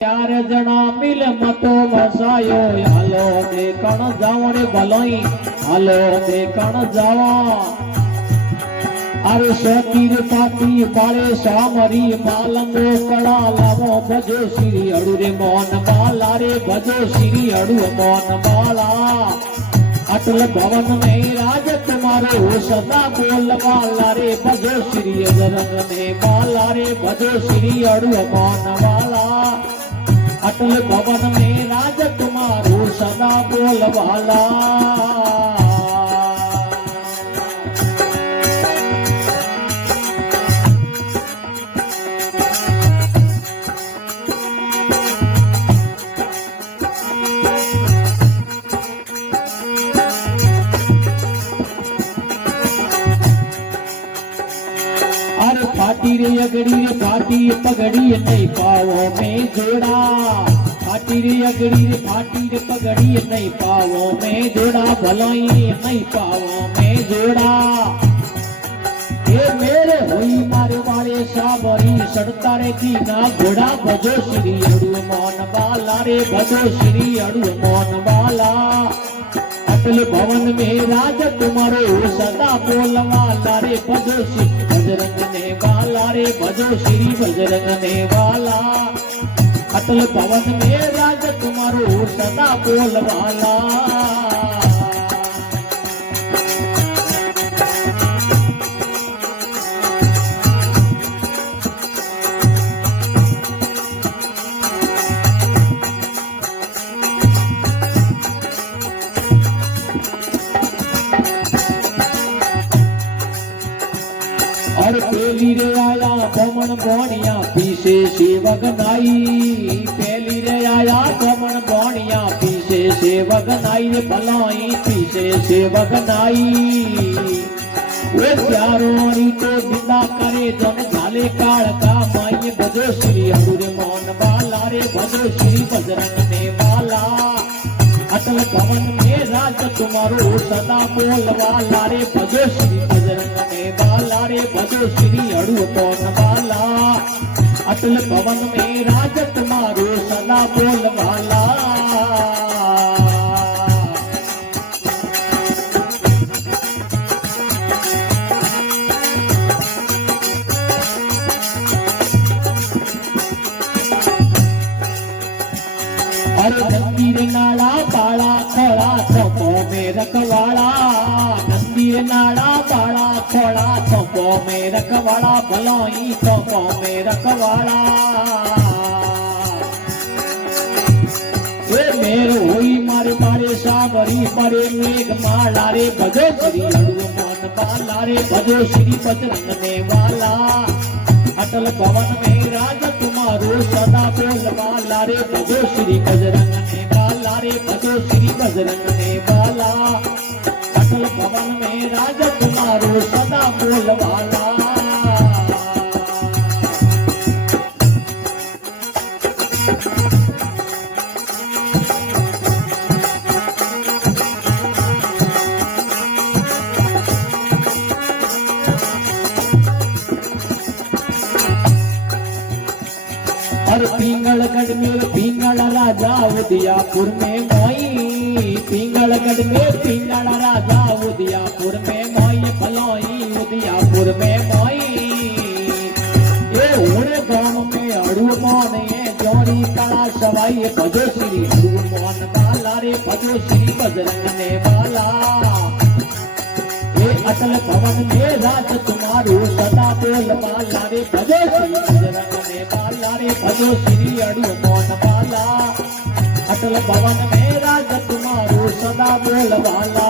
चार जना मिल मतो मसायो हालो देखण जाओ रे भलोई हालो देखण जावा अरे सोतीर पाती पाले सामरी मालंगो कड़ा लावो भजो श्री अड़ू रे मोहन बाला रे भजो श्री अड़ू मोहन बाला अटल भवन में राज तुम्हारो सदा बोल वाला रे भजो श्री अजरंग में बाला रे भजो श्री अड़ू मोहन वाला अटल भवन में राज तुम्हारो सदा बोल वाला। अरे फाटी रे अगड़ी रे फाटी पगड़ी नहीं पाओ में जोड़ा फाटी रे अगड़ी रे फाटी रे पगड़ी नहीं पाओ में जोड़ा भलोई नहीं पाओ में जोड़ा ये मेरे हुई मारे वाले साबरी सड़ता रे दीना घोड़ा भजो श्री अड़ू मोहन बाला रे भजो श्री अड़ू मोहन बाला अटल भवन में राज तुम्हारो सदा बोल वाला रे भजो श्री बजरंग ने वाला रे भजो श्री बजरंग ने वाला अटल भवन में राज तुम्हारो सदा बोल वाला। और पेली रे आया बमन बोनिया पीछे सेवक नाई पेली रे आया बमन बोनिया पीछे सेवक नाई रे भलाई पीछे सेवक नाई वे चारों तो बिंदा करे जन झाले काल का माई भजो श्री अड़ू रे मोहन बाला रे भजो श्री बजरंग ने वाला अटल भवन में राज तुम्हारो सदा बोल वाला रे भजो श्री बजरंग ने वाला रे भजो श्री अड़ू मोहन वाला अटल भवन में राज तुम्हारो सदा बोल वाला। अरे नंदी रे नाड़ा बाड़ा खोड़ा थोपो में रखवाड़ा नंदी रे नाड़ा बाड़ा खोड़ा थोपो में रखवाड़ा भलोई थोपो में रखवाड़ा ये मेरे हुई मारे मारे सावरी मारे मेघ माला रे भजो श्री अड़ू मोहन बाला रे भजो श्री बजरंग ने वाला अटल भवन में राज तुम्हारो सदा बोल वाला रे भजो श्री बजरंग ने वाला रे भजो श्री बजरंग ने वाला अटल भवन में राज तुम्हारो सदा बोल वाला। और पिंगलगढ़ में पिंगल राजा उदयापुर में मोई पिंगलगढ़ में पिंगल राजा उदयापुर में मोई भलोई उदयापुर में मोई ये उड़े गांव में अड़ू मोहन ये जोड़ी कला सवाई भजो श्री अड़ू मोहन बाला रे भजो श्री बजरंग ने वाला ये अटल भवन में राज तुम्हारो सदा बोल वाला रे भजो श्री बजरंग ने वाला रे भजो श्री अड़ू मोहन वाला अटल भवन में राज तुम्हारो सदा बोल वाला।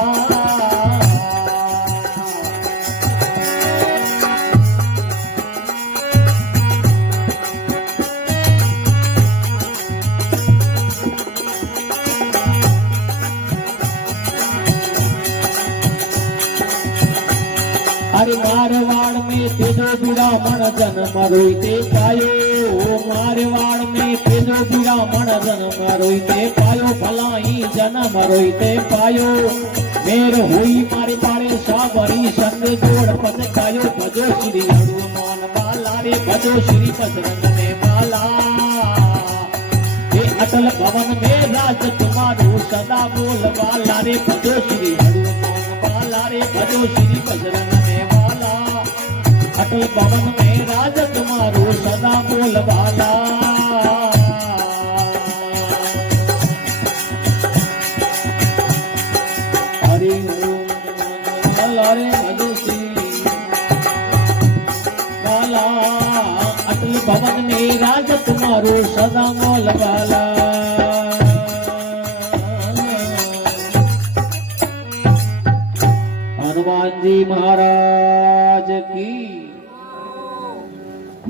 अरे मारवाड़ में तेजो ब्राह्मण जन्म रोईते पायो मारवाड़ में तेजो ब्राह्मण जन्म रोईते पायो भलाई जन्म रोईते पायो मेर हुई मारे पारे सावरी संग जोड़ पद कायो भजो श्री हनुमान बाला रे भजो श्री बजरंग ने बाला अटल भवन में राज तुम्हारो सदा बोलबाला रे भजो श्री हनुमान बाला रे भजो श्री बजरंग में वाला अटल भवन में राज तुम्हारो सदा बोलबाला हरि ओम बाला रे भजो श्री बाला अटल भवन में राज तुम्हारो सदा बोलबाला